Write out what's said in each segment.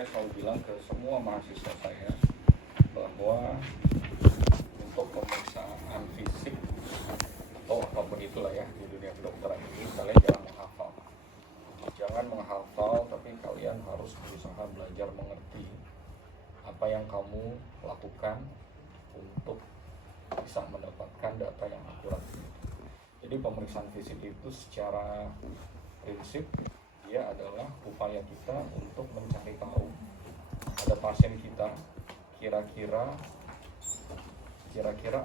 saya selalu bilang ke semua mahasiswa saya bahwa untuk pemeriksaan fisik atau apapun itulah ya di dunia kedokteran ini, kalian jangan menghafal. Jangan menghafal, tapi kalian harus berusaha belajar mengerti apa yang kamu lakukan untuk bisa mendapatkan data yang akurat. Jadi pemeriksaan fisik itu secara prinsip dia adalah upaya kita untuk mencari tahu pada pasien kita kira-kira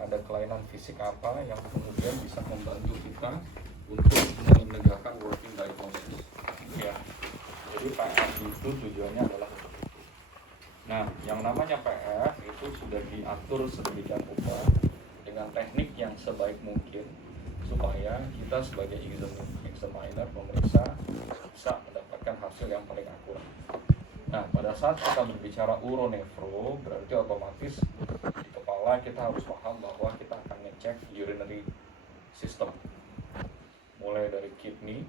ada kelainan fisik apa yang kemudian bisa membantu kita untuk menegakkan working diagnosis. Ya, jadi PF itu tujuannya adalah untuk itu. Nah, yang namanya PF itu sudah diatur sedemikian rupa dengan teknik yang sebaik mungkin supaya kita sebagai examiner memeriksa bisa mendapatkan hasil yang paling akurat. Nah, pada saat kita berbicara uronefro, berarti otomatis di kepala kita harus paham bahwa kita akan ngecek urinary system, mulai dari kidney,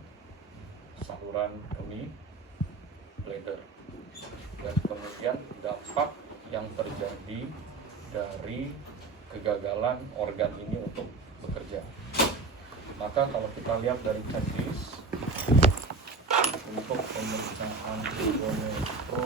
saluran kemih, bladder, dan kemudian dampak yang terjadi dari kegagalan organ ini untuk bekerja. Maka kalau kita lihat dari checklist untuk pemeriksaan uronefro,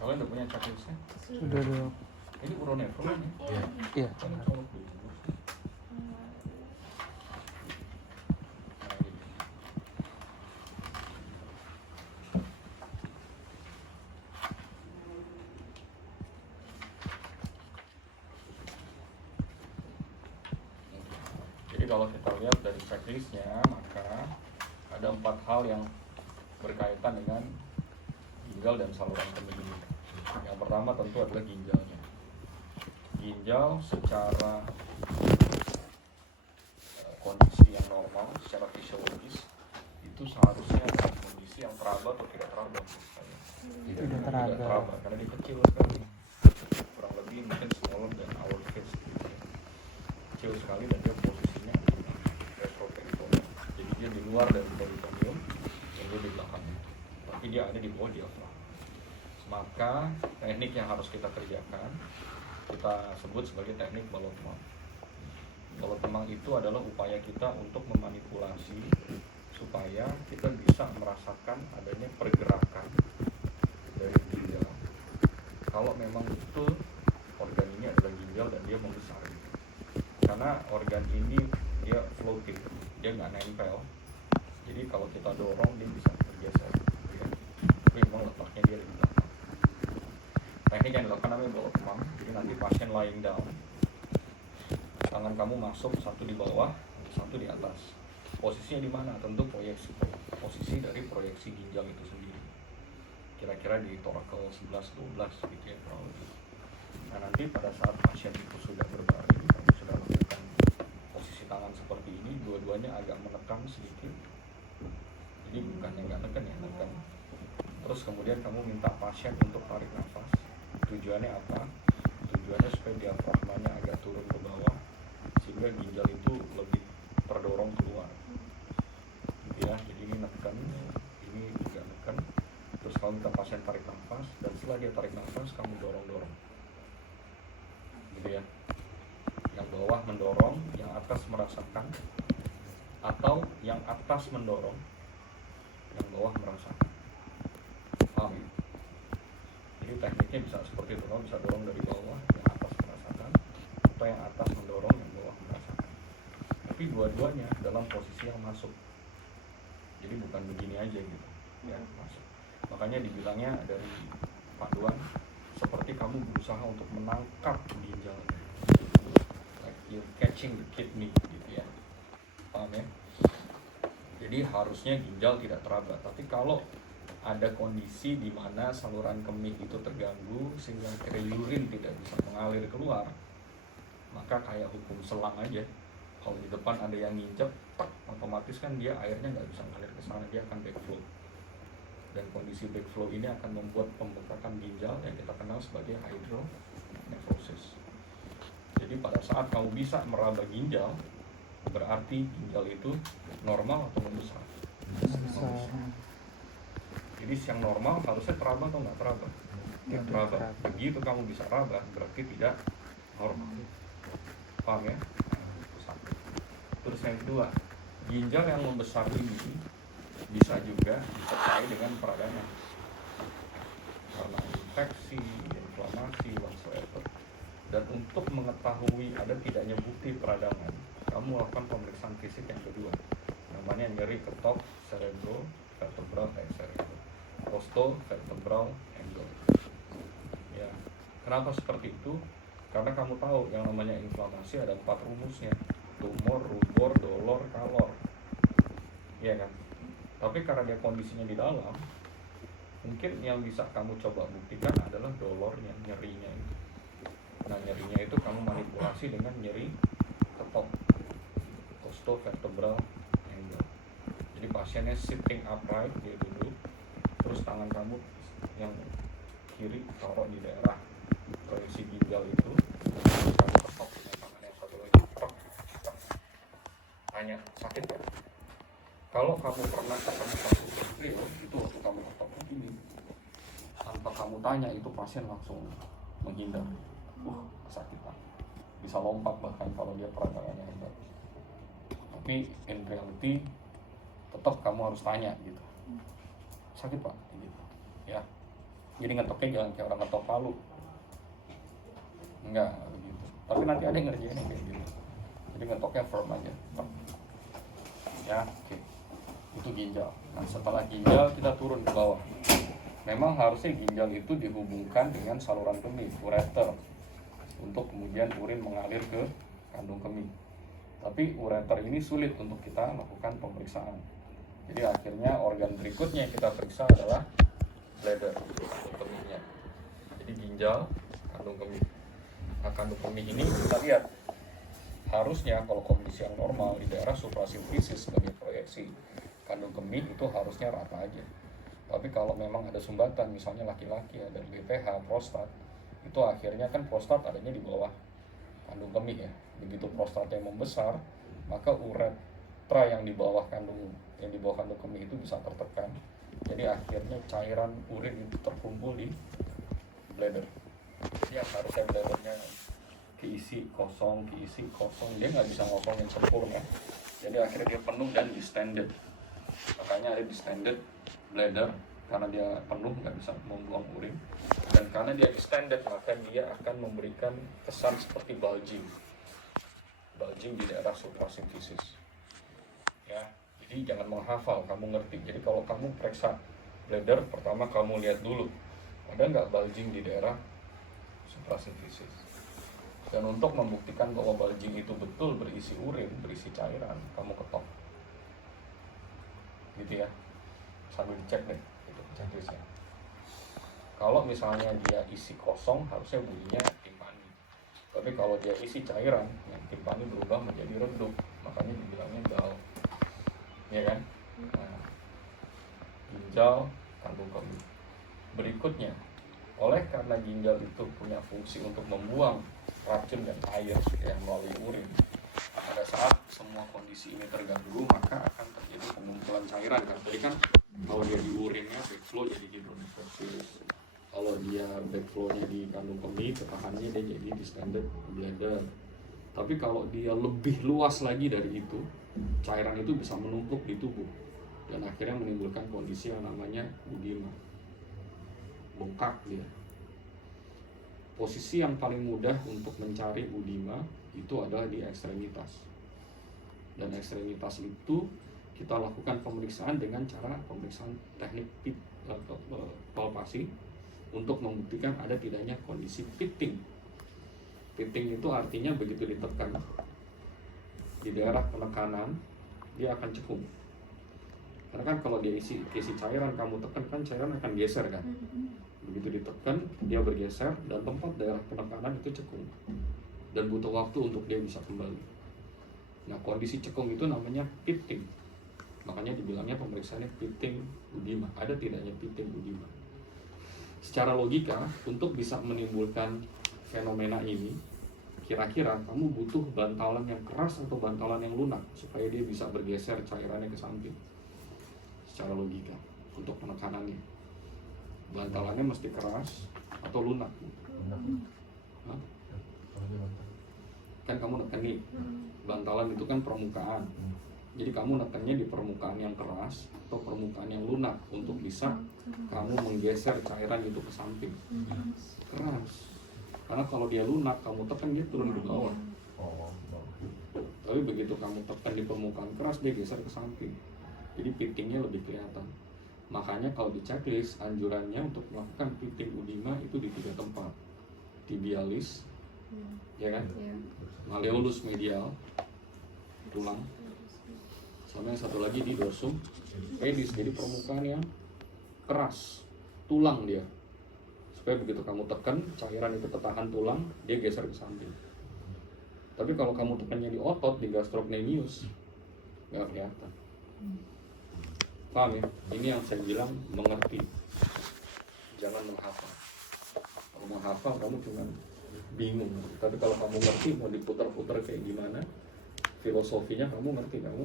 kalian udah punya checklistnya? Sudah dong. Ini uronefro ini? Iya. Kalian colok dulu. Jadi kalau kita lihat dari checklistnya, maka ada 4 hal yang berkaitan dengan ginjal dan saluran kemih ini. Yang pertama tentu adalah ginjalnya. Ginjal secara kondisi yang normal, secara fisiologis itu seharusnya dalam kondisi yang teraba atau tidak teraba? Tidak teraba. Karena dia kecil sekali, kurang lebih mungkin smaller than our face gitu ya. Kecil sekali dan dia posisinya retroperitoneum. Jadi dia di luar dari peritoneum dan dia di belakangnya, tapi dia ada di bawah diafragma. Maka teknik yang harus kita kerjakan kita sebut sebagai teknik balok temang. Balok temang itu adalah upaya kita untuk memanipulasi supaya kita bisa merasakan adanya pergerakan dari ginjal. Kalau memang betul organ ini adalah ginjal dan dia membesar, karena organ ini dia floating, dia nggak nempel. Jadi kalau kita dorong dia bisa bergeser, ya. Tapi memang letaknya dia di belakang. Teknik yang dilakukan namanya balok temang. Jadi nanti pasien lying down, tangan kamu masuk satu di bawah, satu di atas. Posisinya di mana? Tentu posisi dari proyeksi ginjal itu sendiri. Kira-kira di thoracal 11-12 gitu ya kurang lebih. Nah nanti pada saat pasien itu sudah berbaring, kamu sudah lakukan posisi tangan seperti ini, dua-duanya agak menekan sedikit. Jadi bukan yang nggak tekan ya, tekan. Terus kemudian kamu minta pasien untuk tarik nafas. Tujuannya apa? Tujuannya supaya diafragmanya agak turun ke bawah sehingga ginjal itu lebih terdorong keluar. Gitu ya. Jadi ini neken, ini juga neken. Terus kamu minta pasien tarik nafas dan setelah dia tarik nafas kamu dorong-dorong. Gitu ya. Yang bawah mendorong, yang atas merasakan, atau yang atas mendorong, yang bawah merasakan. Paham ya? Jadi tekniknya bisa seperti itu, kamu bisa dorong dari bawah, yang atas merasakan, atau yang atas mendorong, yang bawah merasakan. Tapi dua-duanya dalam posisi yang masuk. Jadi bukan begini aja gitu, ya masuk. Makanya dibilangnya dari panduan seperti kamu berusaha untuk menangkap ginjal, like you're catching the kidney gitu ya. Paham ya? Jadi harusnya ginjal tidak teraba. Tapi kalau ada kondisi di mana saluran kemih itu terganggu sehingga urin tidak bisa mengalir keluar, maka kayak hukum selang aja. Kalau di depan ada yang nginjek, otomatis kan dia airnya nggak bisa mengalir ke sana, dia akan backflow. Dan kondisi backflow ini akan membuat pembengkakan ginjal yang kita kenal sebagai hydronephrosis. Jadi pada saat kamu bisa meraba ginjal, berarti ginjal itu normal atau membesar. Besar. Jadi yang normal harusnya teraba atau nggak teraba? Tidak Teraba. teraba. Begitu kamu bisa raba, berarti tidak normal. Paham ya? Nah, itu satu. Terus yang kedua, ginjal yang membesar ini bisa juga disertai dengan peradangan karena infeksi, inflamasi, whatsoever. Dan untuk mengetahui ada tidaknya bukti peradangan, kamu lakukan pemeriksaan fisik yang kedua, namanya nyeri ketok cerebrovertebral costovertebral angle. Ya, kenapa seperti itu? Karena kamu tahu yang namanya inflamasi ada 4 rumusnya: tumor, rubor, dolor, kalor. Iya kan? Tapi karena dia kondisinya di dalam, mungkin yang bisa kamu coba buktikan adalah dolornya, nyerinya itu. Nah, nyerinya itu kamu manipulasi dengan nyeri ketok costovertebral angle. Jadi pasiennya sitting upright, dia duduk, terus tangan kamu yang kiri taruh di daerah proyeksi ginjal itu, terus kamu ketok dengan tangan yang satu lagi, ketok. Tanya, sakit ya? Kalau kamu pernah ketemu satu real, itu waktu kamu ketok begini, tanpa kamu tanya, itu pasien langsung menghindar. Kesakitan, bisa lompat bahkan kalau dia peradangannya hebat. Tapi in reality tetap kamu harus tanya gitu, sakit pak gitu ya. Jadi ngetoknya jangan kayak orang ngetok palu, enggak begitu. Tapi nanti ada yang ngerjain kayak gitu, jadi ngetoknya firm aja ya. Oke. Itu ginjal. Nah, setelah ginjal kita turun ke bawah. Memang harusnya ginjal itu dihubungkan dengan saluran kemih, ureter, untuk kemudian urin mengalir ke kandung kemih. Tapi ureter ini sulit untuk kita lakukan pemeriksaan. Jadi akhirnya organ berikutnya yang kita periksa adalah bladder, kandung kemihnya. Jadi ginjal, kandung kemih. Nah, kandung kemih ini kita lihat, harusnya kalau kondisi yang normal di daerah suprasimfisis sebagai proyeksi kandung kemih itu harusnya rata aja. Tapi kalau memang ada sumbatan, misalnya laki-laki ada BPH, prostat, itu akhirnya kan prostat adanya di bawah kandung kemih ya. Begitu prostatnya membesar, maka uretra yang di bawah kandung kemih itu bisa tertekan. Jadi akhirnya cairan urin itu terkumpul di bladder. Jadi yang harusnya bladdernya keisi kosong, dia nggak bisa ngosongin sempurna. Jadi akhirnya dia penuh dan distended. Makanya ada distended bladder, karena dia penuh nggak bisa membuang urin. Dan karena dia distended, maka dia akan memberikan kesan seperti bulging di daerah suprasimfisis ya. Jadi jangan menghafal, kamu ngerti. Jadi kalau kamu periksa bladder, pertama kamu lihat dulu ada nggak bulging di daerah suprasimfisis. Dan untuk membuktikan bahwa bulging itu betul berisi urin, berisi cairan, kamu ketok gitu ya, sambil dicek deh itu checklistnya. Kalau misalnya dia isi kosong, harusnya bunyinya timpani. Tapi kalau dia isi cairan, yang timpani berubah menjadi redup, makanya dibilangnya bal, ya kan? Nah, ginjal, kandung kemih. Berikutnya, oleh karena ginjal itu punya fungsi untuk membuang racun dan air yang melalui urin, pada saat semua kondisi ini terganggu, maka akan terjadi pengumpulan cairan kan. Jadi kan kalau dia di urinnya backflow jadi hydronephrosis. Kalau dia backflow-nya di kandung kemih, ketahanannya dia jadi distended bladder. Tapi kalau dia lebih luas lagi dari itu, cairan itu bisa menumpuk di tubuh dan akhirnya menimbulkan kondisi yang namanya edema, bengkak dia. Posisi yang paling mudah untuk mencari edema itu adalah di ekstremitas. Dan ekstremitas itu kita lakukan pemeriksaan dengan cara pemeriksaan teknik palpasi untuk membuktikan ada tidaknya kondisi pitting. Pitting itu artinya begitu ditekan di daerah penekanan, dia akan cekung. Karena kan kalau dia isi cairan, kamu tekan kan cairan akan geser kan. Begitu ditekan, dia bergeser dan tempat daerah penekanan itu cekung. Dan butuh waktu untuk dia bisa kembali. Nah, kondisi cekung itu namanya pitting. Makanya dibilangnya pemeriksaannya pitting udema. Ada tidaknya pitting udema. Secara logika, untuk bisa menimbulkan fenomena ini, kira-kira kamu butuh bantalan yang keras atau bantalan yang lunak supaya dia bisa bergeser cairannya ke samping. Secara logika, untuk penekanannya, bantalannya mesti keras atau lunak? Hah? Kan kamu neken nih, bantalan itu kan permukaan. Jadi kamu nekannya di permukaan yang keras atau permukaan yang lunak untuk bisa kamu menggeser cairan itu ke samping. Keras. Karena kalau dia lunak, kamu tekan dia turun ke bawah. Tapi begitu kamu tekan di permukaan keras, dia geser ke samping. Jadi pittingnya lebih kelihatan. Makanya kalau di checklist, anjurannya untuk melakukan pitting udema itu di 3 tempat. Tibialis, ya kan? Malleolus medial, tulang. Sama yang satu lagi di dorsum pedis, jadi permukaan yang keras, tulang dia. Supaya begitu kamu tekan, cairan itu ketahan tulang, dia geser ke samping. Tapi kalau kamu tekannya di otot, di gastrocnemius, nggak kelihatan. Paham ya? Ini yang saya bilang mengerti, jangan menghafal. Kalau menghafal kamu cuma bingung. Tapi kalau kamu ngerti mau diputar-putar kayak gimana, filosofinya kamu ngerti, kamu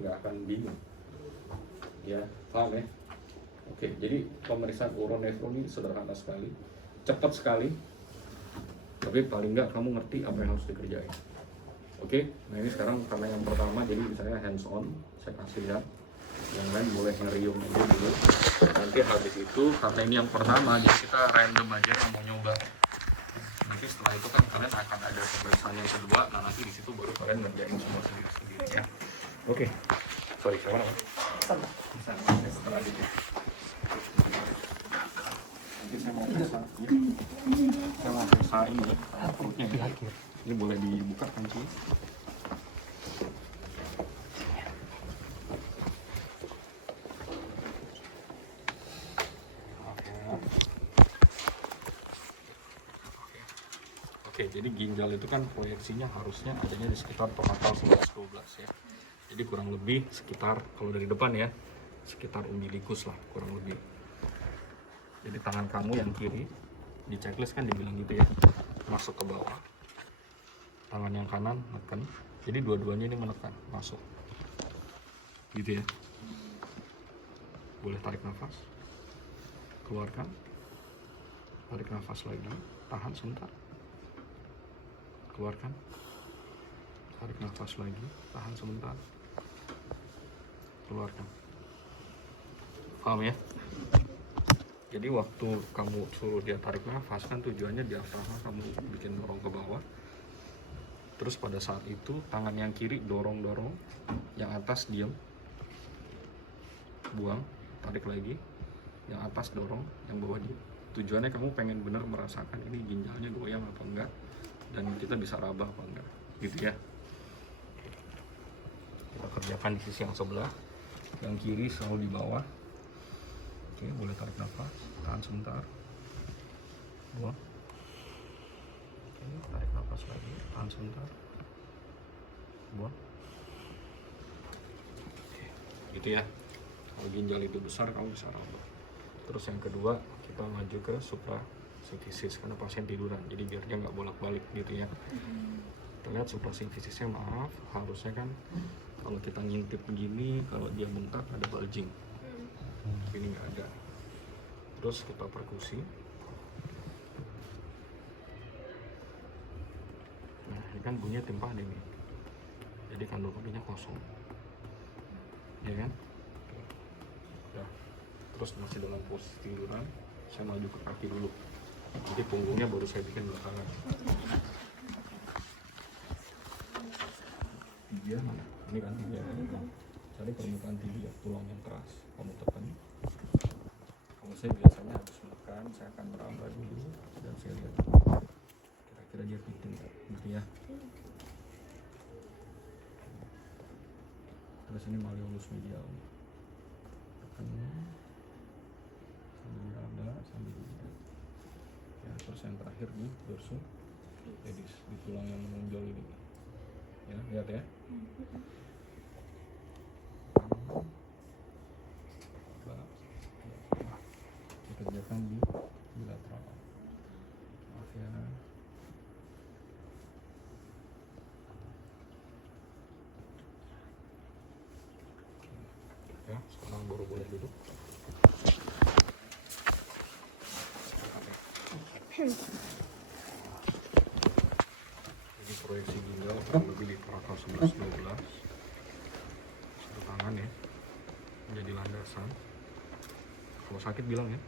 nggak akan bingung. Ya, paham ya? Oke, jadi pemeriksaan uronefron ini sederhana sekali, cepat sekali, tapi paling nggak kamu ngerti apa yang harus dikerjain. Oke, nah ini sekarang karena yang pertama, jadi saya hands on, saya kasih lihat. Yang lain boleh ngeriung aja dulu. Nanti habis itu, karena ini yang pertama, jadi kita random aja yang mau nyoba. Nanti setelah itu kan kalian akan ada pemeriksaan yang kedua, nah nanti di situ baru kalian ngerjain semua sendiri-sendiri ya. Oke, sorry, kawan apa? Bisa, setelah itu. Nanti saya mau periksa, ya. Saya mau periksa ini ya, perutnya ya. Ini boleh dibuka kunci. Oke, jadi ginjal itu kan proyeksinya harusnya adanya di sekitar torakel 11-12 ya. Jadi kurang lebih sekitar, kalau dari depan ya, sekitar umbilikus lah kurang lebih. Jadi tangan kamu yang kiri, di checklist kan dibilang gitu ya, masuk ke bawah. Tangan yang kanan menekan. Jadi dua-duanya ini menekan, masuk. Gitu ya. Boleh tarik nafas. Keluarkan. Tarik nafas lagi, tahan sebentar. Keluarkan, tarik nafas lagi, tahan sebentar, keluarkan. Paham ya? Jadi waktu kamu suruh dia tarik nafas kan tujuannya diafragma kamu bikin dorong ke bawah. Terus pada saat itu tangan yang kiri dorong-dorong, yang atas diam, buang, tarik lagi, yang atas dorong, yang bawah diam. Tujuannya kamu pengen benar merasakan ini ginjalnya goyang apa enggak, dan kita bisa raba apa enggak, gitu ya. Kita kerjakan di sisi yang sebelah, yang kiri selalu di bawah. Oke, boleh tarik nafas, tahan sebentar, buang. Oke, tarik nafas lagi, tahan sebentar, buang. Oke, gitu ya. Kalau ginjal itu besar, kamu bisa raba. Terus yang kedua, kita maju ke suprasimfisis karena pasien tiduran, jadi biar dia nggak bolak-balik gitu ya. Kita lihat suprasimfisisnya, maaf, harusnya kan kalau kita ngintip begini, kalau dia bengkak ada bulging. Ini nggak ada. Terus kita perkusi. Nah, ini kan bunyinya timpani nih. Jadi kandung kaminya kosong. Ya kan? Ya. Terus masih dalam posisi tiduran, saya maju ke kaki dulu. Jadi punggungnya baru saya bikin belakangan. Tibia mana? Ini kan tibia. Cari permukaan tibia, tulang yang keras. Kamu tekan. Kalau saya biasanya habis makan, saya akan meraba dulu dan saya lihat kira-kira dia pitting, gitu ya. Terus ini malleolus medial. Tekan. Sambil diraba, sambil dilihat. Ya, terus yang terakhir di dorsum pedis, di tulang yang menonjol ini. Ya, lihat ya. tekan di bilateral. Maaf ya. Ya, sekarang baru boleh duduk. Ini proyeksi ginjal kurang lebih di teratal 11-12. Satu tangan ya, menjadi landasan. Kalau sakit bilang ya.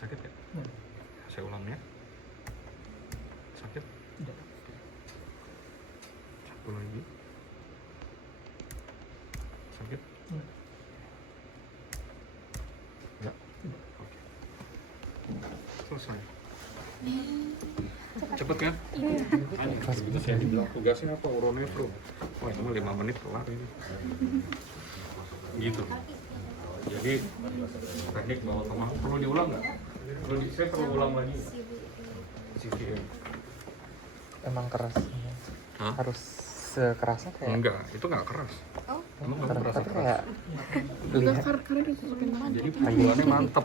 Sakit ya? Saya ulang ya. Sakit? Tidak. Satu lagi. Sakit? Ya? Oke. Selesai. Cepet kan? Kita saya dibilang tugasnya apa? Uronefro. Wah itu mah 5 menit kelar ini. Gitu. Jadi teknik bawah kemah perlu diulang nggak? Saya perlu ulang lagi. CVM. Emang keras. Hah? Harus sekerasnya kayak. Enggak, itu nggak keras. Emang nggak Keras, merasa tapi keras. kayak lihat Jadi pukulannya mantep,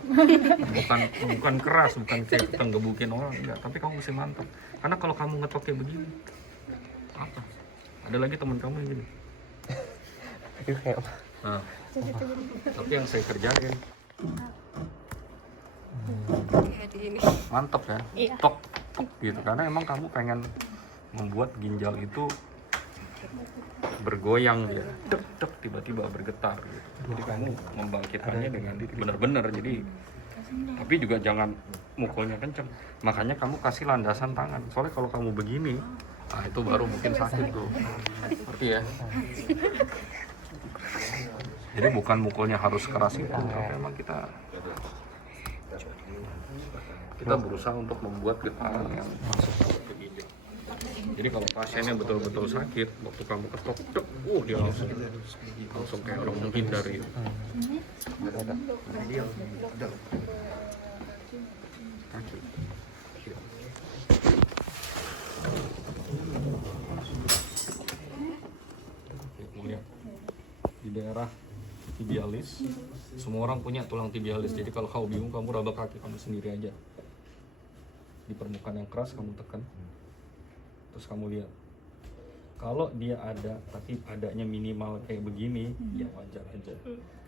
bukan keras, bukan kayak kita ngebukin orang, enggak. Tapi kamu mesti mantep. Karena kalau kamu ngetok kayak begini, apa? Ada lagi teman kamu yang gini. itu kayak Nah, tapi yang saya kerjain mantep ya, tok tok gitu. Karena emang kamu pengen membuat ginjal itu bergoyang dia, dek dek tiba-tiba bergetar gitu. Jadi kamu membangkitkannya dengan benar-benar. Jadi tapi juga jangan mukulnya kenceng. Makanya kamu kasih landasan tangan. Soalnya kalau kamu begini, ah itu baru mungkin sakit tuh. Ngerti ya? Jadi bukan mukulnya harus keras itu, tapi memang kita berusaha untuk membuat getaran yang masuk ke ginjal. Jadi kalau pasiennya betul-betul sakit, waktu kamu ketok, cek, dia langsung kayak orang menghindari. Kaki. Lihat di daerah tibialis, semua orang punya tulang tibialis. Jadi kalau kamu bingung, kamu raba kaki kamu sendiri aja. Di permukaan yang keras kamu tekan. Terus kamu lihat, kalau dia ada, tapi adanya minimal kayak begini, ya wajar aja.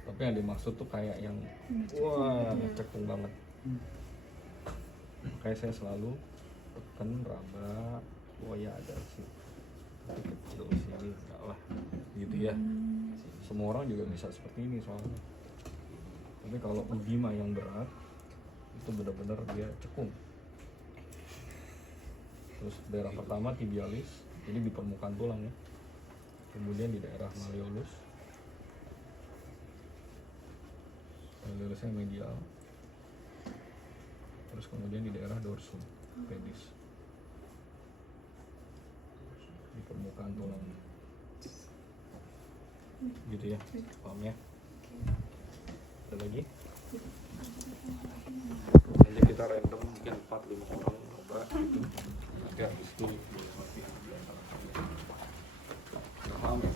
Tapi yang dimaksud tuh kayak yang, wah, cekung banget. Makanya saya selalu tekan, raba, oh ya ada sih, tapi kecil sini, enggak lah, gitu ya. Semua orang juga bisa seperti ini soalnya. Tapi kalau edema yang berat, itu benar-benar dia cekung. Terus daerah pertama tibialis, jadi di permukaan tulang ya. Kemudian di daerah malleolus, malleolusnya medial. Terus kemudian di daerah dorsum pedis, di permukaan tulang. Gitu ya, paham ya? Ada lagi? Nanti kita random mungkin 4-5 orang coba gitu. Nanti habis itu mati di antara kalian. Paham ya?